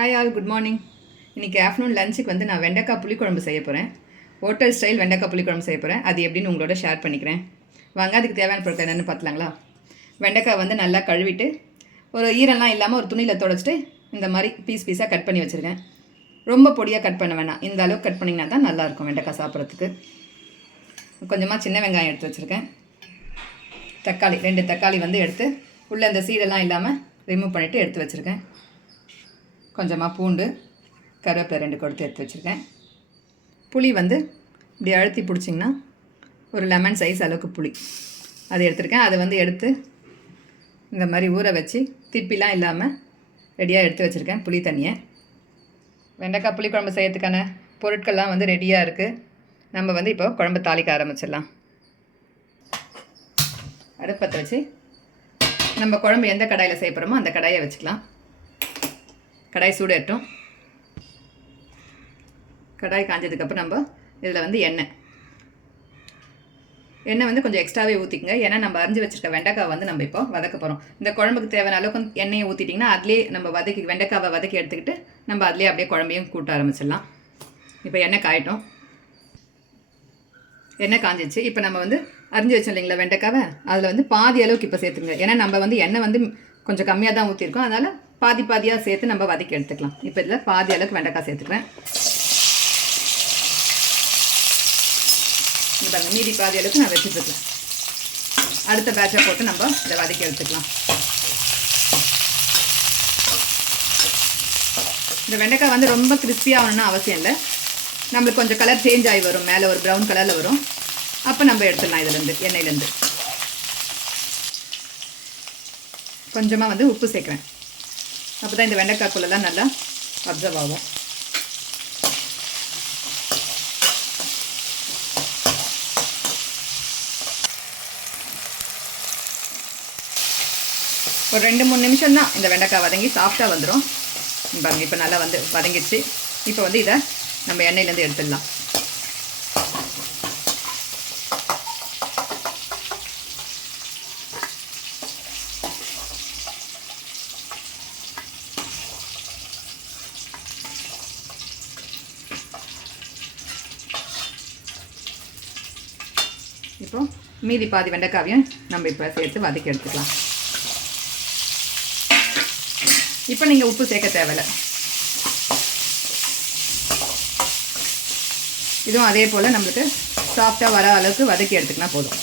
Hi all, good morning. இன்றைக்கி afternoon லஞ்சுக்கு வந்து நான் வெண்டைக்காய் புளிக்குழம்பு செய்ய போகிறேன். ஹோட்டல் ஸ்டைல் வெண்டைக்காய் புளிக்குழம்பு செய்ய போகிறேன். அது எப்படின்னு உங்களோட ஷேர் பண்ணிக்கிறேன். வாங்க, அதுக்கு தேவையான பொருட்கள் என்னென்னு பார்த்துலாங்களா. வெண்டைக்காய் வந்து நல்லா கழுவிட்டு ஒரு ஈரம்லாம் இல்லாமல் ஒரு துணியில் துடைச்சிட்டு இந்த மாதிரி பீஸாக கட் பண்ணி வச்சுருக்கேன். ரொம்ப பொடியாக கட் பண்ண வேணாம், இந்த அளவுக்கு கட் பண்ணிங்கன்னா தான் நல்லாயிருக்கும் வெண்டைக்காய் சாப்பிட்றதுக்கு. கொஞ்சமாக சின்ன வெங்காயம் எடுத்து வச்சுருக்கேன். தக்காளி 2 தக்காளி வந்து எடுத்து உள்ளே அந்த சீடெல்லாம் இல்லாமல் ரிமூவ் பண்ணிவிட்டு எடுத்து வச்சுருக்கேன். கொஞ்சமாக பூண்டு, கருவேப்பிலை 2 கொடுத்து எடுத்து வச்சுருக்கேன். புளி வந்து இப்படி அழுத்தி பிடிச்சிங்கன்னா ஒரு லெமன் சைஸ் அளவுக்கு புளி அது எடுத்துருக்கேன். அதை வந்து எடுத்து இந்த மாதிரி ஊற வச்சு திப்பிலாம் இல்லாமல் ரெடியாக எடுத்து வச்சுருக்கேன் புளி தண்ணியை. வெண்டைக்காய் புளிக்குழம்பு செய்யறதுக்கான பொருட்கள்லாம் வந்து ரெடியாக இருக்குது. நம்ம வந்து இப்போ குழம்பு தாளிக்க ஆரம்பிச்சிடலாம். அடுப்பத்தை வச்சு நம்ம குழம்பு எந்த கடாயில் செய்ய போகிறோமோ அந்த கடாயை வச்சுக்கலாம். கடாய் சூடேட்டும். கடாய் காஞ்சதுக்கப்புறம் நம்ம இதில் வந்து எண்ணெய் வந்து கொஞ்சம் எக்ஸ்ட்ராவே ஊற்றிக்கங்க. ஏன்னா நம்ம அரிஞ்சு வச்சுருக்க வெண்டைக்காய் வந்து நம்ம இப்போ வதக்க போகிறோம். இந்த குழம்புக்கு தேவையான அளவுக்கு எண்ணெயை ஊற்றிட்டிங்கன்னா அதுலேயே நம்ம வெண்டைக்காவை வதக்கி எடுத்துக்கிட்டு நம்ம அதுலேயே அப்படியே குழம்பையும் கூட்ட ஆரம்பிச்சிடலாம். இப்போ எண்ணெய் காயட்டும். எண்ணெய் காஞ்சிச்சு. இப்போ நம்ம வந்து அரிஞ்சு வச்சோம் இல்லைங்களா வெண்டைக்காவை, அதில் வந்து பாதி அளவுக்கு இப்போ சேர்த்துங்க. ஏன்னா நம்ம வந்து எண்ணெய் வந்து கொஞ்சம் கம்மியாக தான் ஊற்றிருக்கோம், அதனால் பாதியாக சேர்த்து நம்ம வதக்கி எடுத்துக்கலாம். இப்போ இதில் பாதி அளவுக்கு வெண்டைக்காய் சேர்த்துக்கிறேன். இப்போ அந்த மீதி பாதி அளவுக்கு நான் வச்சுட்டுருக்கேன். அடுத்த பேட்சை போட்டு நம்ம இதை வதக்கி எடுத்துக்கலாம். இந்த வெண்டைக்காய் வந்து ரொம்ப கிறிஸ்பியாக ஆகணும்னு அவசியம் இல்லை. நம்மளுக்கு கொஞ்சம் கலர் சேஞ்ச் ஆகி வரும், மேலே ஒரு ப்ரௌன் கலரில் வரும். அப்போ நம்ம எடுத்துடலாம் இதுலேருந்து, எண்ணெயிலேருந்து. கொஞ்சமாக வந்து உப்பு சேர்க்குறேன். அப்போ தான் இந்த வெண்டைக்காய்க்குள்ளெல்லாம் நல்லா அப்சர்வ் ஆகும். ஒரு 2-3 நிமிஷம் தான் இந்த வெண்டைக்காய் வதங்கி சாஃப்டாக வந்துடும். பாருங்கள், இப்போ நல்லா வந்து வதங்கிடுச்சு. இப்போ வந்து இதை நம்ம எண்ணெயிலேருந்து எடுத்துடலாம். இப்போ மீதி பாதி வெண்டைக்காவையும் நம்ம இப்போ சேர்த்து வதக்கி எடுத்துக்கலாம். இப்போ நீங்கள் உப்பு சேர்க்க தேவையில்லை. இதுவும் அதே போல் நம்மளுக்கு சாஃப்டாக வர அளவுக்கு வதக்கி எடுத்துக்கினா போதும்.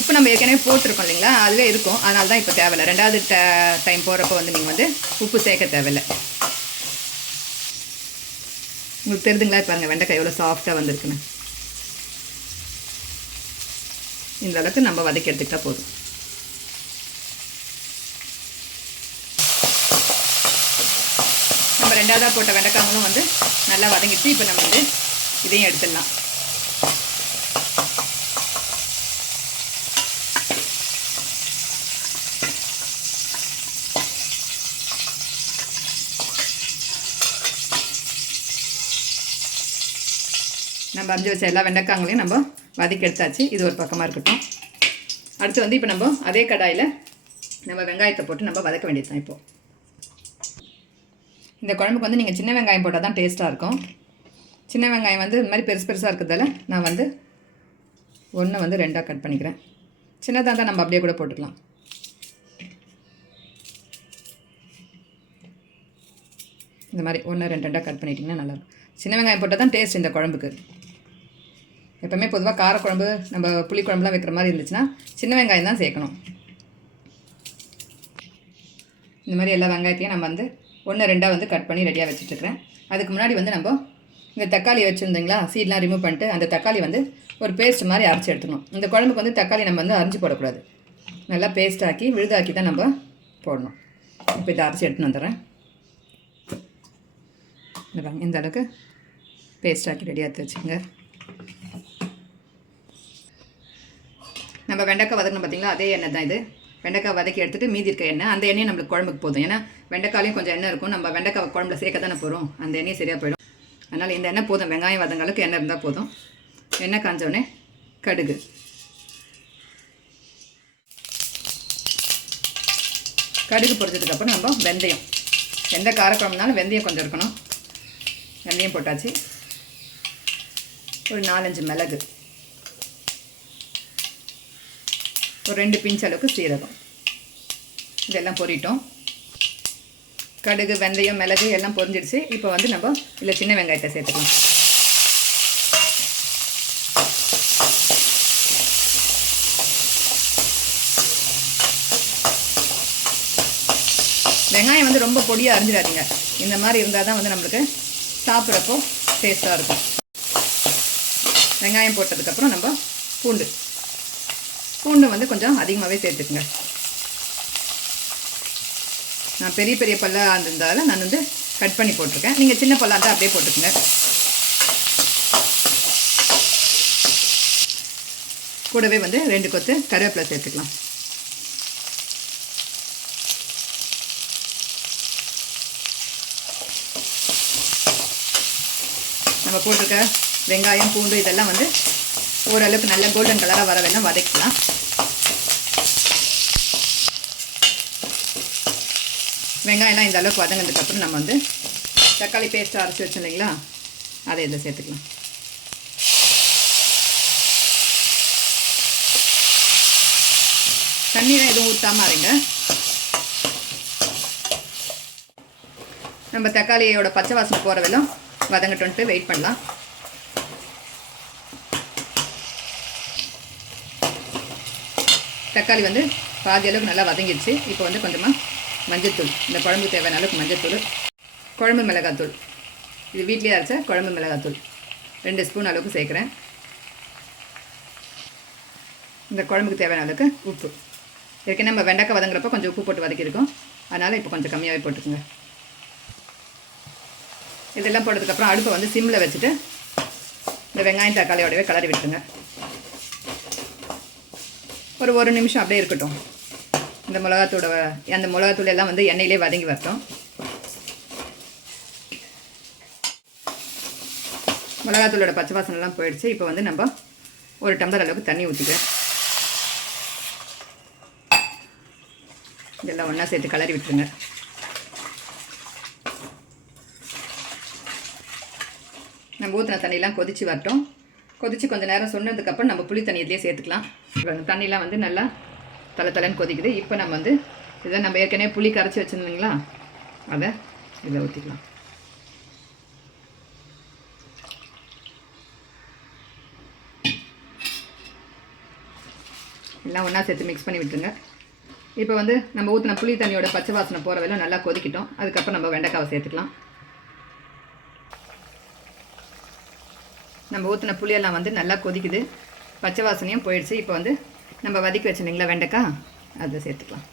உப்பு நம்ம ஏற்கனவே போட்டிருக்கோம் இல்லைங்களா, அதுவே இருக்கும், அதனால தான் இப்போ தேவையில்லை. 2வது டைம் போகிறப்போ வந்து நீங்கள் வந்து உப்பு சேர்க்க தேவையில்லை. உங்களுக்கு தெரியுதுங்களா பாருங்கள் வெண்டைக்காய் எவ்வளோ சாஃப்டாக வந்திருக்குன்னு. இந்த அளவுக்கு நம்ம வதக்கி எடுத்துக்கிட்டா போதும். நம்ம 2வதாக போட்ட வெண்டைக்காய்களும் வந்து நல்லா வதங்கிட்டு இப்போ நம்ம வந்து இதையும் எடுத்துடலாம். நம்ம அரிஞ்சு வச்ச எல்லா வெண்டைக்காய்களையும் நம்ம வதக்கி எடுத்தாச்சு. இது ஒரு பக்கமாக இருக்கட்டும். அடுத்து வந்து இப்போ நம்ம அதே கடாயில் நம்ம வெங்காயத்தை போட்டு நம்ம வதக்க வேண்டியது தான். இப்போது இந்த குழம்புக்கு வந்து நீங்கள் சின்ன வெங்காயம் போட்டால் தான் டேஸ்ட்டாக இருக்கும். சின்ன வெங்காயம் வந்து இந்த மாதிரி பெருசாக இருக்கிறதால நான் வந்து 1 வந்து 2ஆக கட் பண்ணிக்கிறேன். சின்னதாக தான் நம்ம அப்படியே கூட போட்டுக்கலாம். இந்த மாதிரி 1, 2 கட் பண்ணிட்டிங்கன்னா நல்லாயிருக்கும். சின்ன வெங்காயம் போட்டால் தான் டேஸ்ட் இந்த குழம்புக்கு. எப்போவுமே பொதுவாக காரக்குழம்பு நம்ம புளிக்குழம்புலாம் வைக்கிற மாதிரி இருந்துச்சுன்னா சின்ன வெங்காயம் தான் சேர்க்கணும். இந்த மாதிரி எல்லா வெங்காயத்தையும் நம்ம வந்து 1, 2 வந்து கட் பண்ணி ரெடியாக வச்சுட்டுருக்கிறேன். அதுக்கு முன்னாடி வந்து நம்ம இந்த தக்காளி வச்சுருந்தீங்களா, சீட்லாம் ரிமூவ் பண்ணிட்டு அந்த தக்காளி வந்து ஒரு பேஸ்ட் மாதிரி அரைச்சி எடுத்துக்கணும். இந்த குழம்புக்கு வந்து தக்காளி நம்ம வந்து அரைஞ்சி போடக்கூடாது, நல்லா பேஸ்ட் ஆக்கி விழுதாக்கி தான் நம்ம போடணும். இப்போ இதை அரைச்சி எடுத்துன்னு வந்துடுறேன். இந்த அளவுக்கு பேஸ்ட் ஆக்கி ரெடியாக எடுத்து வச்சுங்க. நம்ம வெண்டைக்காய் வதக்கணும் பார்த்தீங்களா, அதே எண்ணெய் தான் இது. வெண்டைக்காய் வதக்கி எடுத்துகிட்டு மீதி இருக்க எண்ணெய், அந்த எண்ணெய் நம்மளுக்கு குழம்புக்கு போதும். ஏன்னா வெண்டைக்காலையும் கொஞ்சம் எண்ணெய் இருக்கும், நம்ம வெண்டைக்காய் குழம்புல சேர்க்க தானே போகிறோம், அந்த எண்ணெய் சரியாக போயிடும். அதனால் இந்த எண்ணெய் போதும். வெங்காயம் வதங்க அளவுக்கு எண்ணெய் இருந்தால் போதும். எண்ணெய் காஞ்சோடனே கடுகு, கடுகு பொரிச்சதுக்கப்புறம் நம்ம வெந்தயம், எந்த காரக்குழம்புனாலும் வெந்தயம் கொஞ்சம் இருக்கணும். வெந்தயம் போட்டாச்சு. ஒரு 4-5 மிளகு, ஒரு 2 பிஞ்ச் அளவுக்கு சீரகம், இதெல்லாம் பொரிட்டோம். கடுகு, வெந்தயம், மிளகு எல்லாம் பொரிஞ்சிடுச்சு. இப்போ வந்து நம்ம இதில் சின்ன வெங்காயத்தை சேர்த்துக்கலாம். வெங்காயம் வந்து ரொம்ப பொடியாக அரிஞ்சிடாதீங்க. இந்த மாதிரி இருந்தால் தான் வந்து நம்மளுக்கு சாப்பிட்றப்போ டேஸ்ட்டாக இருக்கும். வெங்காயம் போட்டதுக்கப்புறம் நம்ம பூண்டு வந்து கொஞ்சம் அதிகமாகவே சேர்த்துக்குங்க. நான் பெரிய பெரிய பல்லாக இருந்ததால் நான் வந்து கட் பண்ணி போட்டிருக்கேன். நீங்கள் சின்ன பல்லாக இருந்தால் அப்படியே போட்டுக்கோங்க. கூடவே வந்து 2 கொத்து கருவேப்பிலை சேர்த்துக்கலாம். நம்ம போட்டிருக்க வெங்காயம், பூண்டு இதெல்லாம் வந்து ஓரளவுக்கு நல்ல கோல்டன் கலராக வர வேணால் வதக்கலாம். வெங்காயம்லாம் இந்த அளவுக்கு வதங்கினதுக்கப்புறம் நம்ம வந்து தக்காளி பேஸ்ட்டு அரைச்சி வச்சோம் இல்லைங்களா, அதை இதில் சேர்த்துக்கலாம். தண்ணீரை எதுவும் ஊற்றாமல் அரைங்க. நம்ம தக்காளியோட பச்சை வாசனை போகிற வெல்லம் வதங்கட்டுன்ட்டு வெயிட் பண்ணலாம். தக்காளி வந்து பாதி அளவுக்கு நல்லா வதங்கிடுச்சு. இப்போ வந்து கொஞ்சமாக மஞ்சள்தூள், இந்த குழம்பு தேவையான அளவுக்கு மஞ்சள்தூள், குழம்பு மிளகாத்தூள், இது வீட்லேயே அரைச்ச குழம்பு மிளகாத்தூள் 2 ஸ்பூன் அளவுக்கு சேர்க்குறேன். இந்த குழம்புக்கு தேவையான அளவுக்கு உப்பு. ஏற்கனவே நம்ம வெண்டைக்காய் வதங்குறப்போ கொஞ்சம் உப்பு போட்டு வதக்கியிருக்கோம், அதனால் இப்போ கொஞ்சம் கம்மியாகவே போட்டுக்குங்க. இதெல்லாம் போட்டதுக்கப்புறம் அடுப்பை வந்து சிம்மில் வச்சுட்டு இந்த வெங்காயம் தக்காளியோடவே கலரி விட்டுருங்க. ஒரு நிமிஷம் அப்படியே இருக்கட்டும். இந்த மிளகாத்தூள் எல்லாம் வந்து எண்ணெயிலே வதங்கி வரட்டும். மிளகாத்தூளோட பச்சை வாசனைலாம் போயிடுச்சு. இப்போ வந்து நம்ம 1 டம்ளர் அளவுக்கு தண்ணி ஊற்றிக்கிறேன். இதெல்லாம் ஒன்றா சேர்த்து கலரி விட்டுருங்க. நம்ம ஊற்றின தண்ணியெலாம் கொதித்து வரட்டும். கொதித்து கொஞ்சம் நேரம் சொன்னதுக்கப்புறம் நம்ம புளி தண்ணி இதிலே சேர்த்துக்கலாம். தண்ணியெலாம் வந்து நல்லா தலைன்னு கொதிக்குது. இப்போ நம்ம வந்து இதை நம்ம ஏற்கனவே புளி கரைச்சி வச்சுருந்தீங்களா, அதை இதில் ஊற்றிக்கலாம். எல்லாம் ஒன்றா சேர்த்து மிக்ஸ் பண்ணி விட்டுருங்க. இப்போ வந்து நம்ம ஊற்றின புளி தண்ணியோட பச்சை வாசனை போகிற வரையும் நல்லா கொதிக்கிட்டோம். அதுக்கப்புறம் நம்ம வெண்டைக்காவை சேர்த்துக்கலாம். நம்ம ஊற்றின புளியெல்லாம் வந்து நல்லா கொதிக்குது, பச்சை வாசனையும் போயிடுச்சு. இப்போ வந்து நம்ம வதக்கி வச்சுருந்தீங்களா வெண்டைக்காய், அதை சேர்த்துக்கலாம்.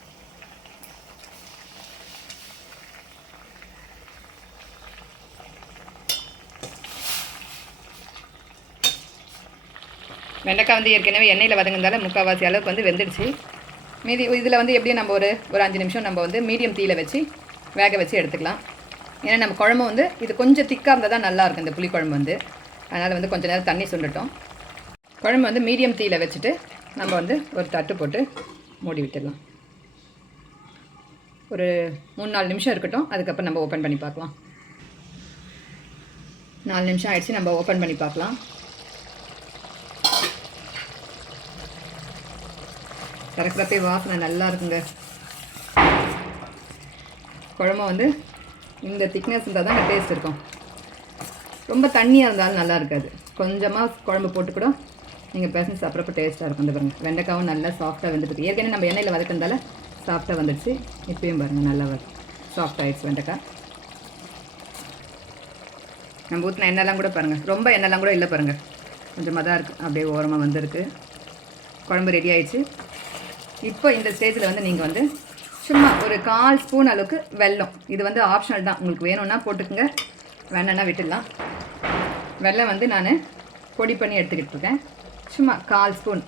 வெண்டைக்காய் வந்து ஏற்கனவே எண்ணெயில் வதங்கினால முக்கால்வாசி அளவுக்கு வந்து வெந்துடுச்சு. மீதி இதில் வந்து எப்படியும் நம்ம ஒரு 5 நிமிஷம் நம்ம வந்து மீடியம் தீயில் வச்சு வேக வச்சு எடுத்துக்கலாம். ஏன்னா நம்ம குழம்பு வந்து இது கொஞ்சம் திக்காக இருந்தால் தான் நல்லாயிருக்கும் இந்த புளிக்குழம்பு வந்து. அதனால் வந்து கொஞ்சம் நேரம் தண்ணி சுண்டட்டும். குழம்பு வந்து மீடியம் தீயில் வச்சுட்டு நம்ம வந்து ஒரு தட்டு போட்டு மூடி விட்டுடலாம். ஒரு 3-4 நிமிஷம் இருக்கட்டும். அதுக்கப்புறம் நம்ம ஓப்பன் பண்ணி பார்க்கலாம். 4 நிமிஷம் ஆயிடுச்சு. நம்ம ஓப்பன் பண்ணி பார்க்கலாம். கறக்கிறப்பே வாசனை நல்லா இருக்குங்க. குழம்பு வந்து இந்த திக்னஸ் இருந்தால் தான் டேஸ்ட் இருக்கும். ரொம்ப தண்ணியாக இருந்தாலும் நல்லா இருக்காது. கொஞ்சமாக குழம்பு போட்டு கூட நீங்கள் பேசஞ்சு சாப்பிட்றப்ப டேஸ்ட்டாக இருக்கும். இந்த பாருங்கள், வெண்டைக்காவும் நல்லா சாஃப்டாக வந்துருக்கு. ஏற்கனவே நம்ம எண்ணெயில் வதக்கிறதால சாஃப்டாக வந்துடுச்சு. இப்பயும் பாருங்கள் நல்லா சாஃப்ட் ஆகிடுச்சு வெண்டைக்காய். நம்ம ஊற்றின எண்ணெய்லாம் கூட பாருங்கள், ரொம்ப எண்ணெய்லாம் கூட இல்லை பாருங்கள், கொஞ்சமாக தான் இருக்குது. அப்படியே ஓரமாக வந்திருக்கு. குழம்பு ரெடி ஆகிடுச்சு. இப்போ இந்த ஸ்டேஜில் வந்து நீங்கள் வந்து சும்மா ஒரு 1/4 ஸ்பூன் அளவுக்கு வெல்லம், இது வந்து ஆப்ஷனல் தான், உங்களுக்கு வேணும்னா போட்டுக்குங்க, வேணும்னா விட்டுடலாம். வெல்லம் வந்து நான் பொடி பண்ணி எடுத்துக்கிட்டு இருக்கேன். சும்மா 1/4 ஸ்பூன்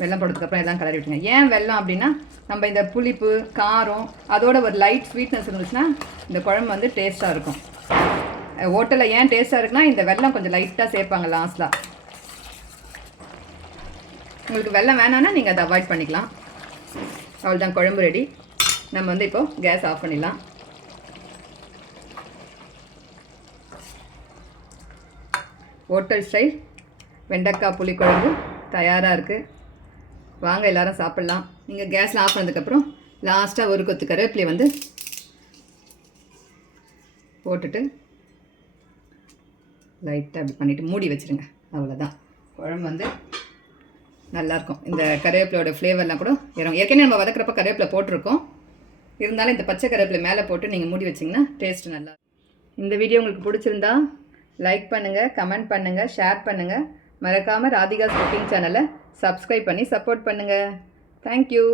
வெல்லம் போட்டதுக்கப்புறம் எல்லாம் கலரி விட்டுங்க. ஏன் வெல்லம் அப்படின்னா, நம்ம இந்த புளிப்பு காரம் அதோட ஒரு லைட் ஸ்வீட்னஸ் இருந்துச்சுன்னா இந்த குழம்பு வந்து டேஸ்ட்டாக இருக்கும். ஹோட்டலில் ஏன் டேஸ்ட்டாக இருக்குன்னா இந்த வெல்லம் கொஞ்சம் லைட்டாக சேர்ப்பாங்க லாஸ்ட்டில். உங்களுக்கு வெல்லம் வேணான்னா நீங்கள் அதை அவாய்ட் பண்ணிக்கலாம். அவ்வளோதான், குழம்பு ரெடி. நம்ம வந்து இப்போது கேஸ் ஆஃப் பண்ணிடலாம். ஹோட்டல் ஸ்டைல் வெண்டைக்காய் புளிக்குழம்பு தயாராக இருக்குது. வாங்க எல்லோரும் சாப்பிட்லாம். நீங்கள் கேஸில் ஆஃப் பண்ணதுக்கப்புறம் லாஸ்ட்டாக ஒரு கொத்து கருவேப்பிலையை வந்து போட்டுட்டு லைட்டாக அப்படி பண்ணிவிட்டு மூடி வச்சுருங்க. அவ்வளோதான், குழம்பு வந்து நல்லாயிருக்கும். இந்த கருவேப்பிலையோட ஃப்ளேவர்லாம் கூட ஏற்கனவே நம்ம வதக்கிறப்ப கருவேப்பிலை போட்டிருக்கோம். இருந்தாலும் இந்த பச்சை கருவேப்பிலை மேலே போட்டு நீங்கள் மூடி வச்சிங்கன்னா டேஸ்ட்டு நல்லா. இந்த வீடியோ உங்களுக்கு பிடிச்சிருந்தா லைக் பண்ணுங்கள், கமெண்ட் பண்ணுங்கள், ஷேர் பண்ணுங்கள். மறக்காமல் ராதிகாஸ் குக்கிங் சேனலை சப்ஸ்கிரைப் பண்ணி சப்போர்ட் பண்ணுங்கள். தேங்க்யூ.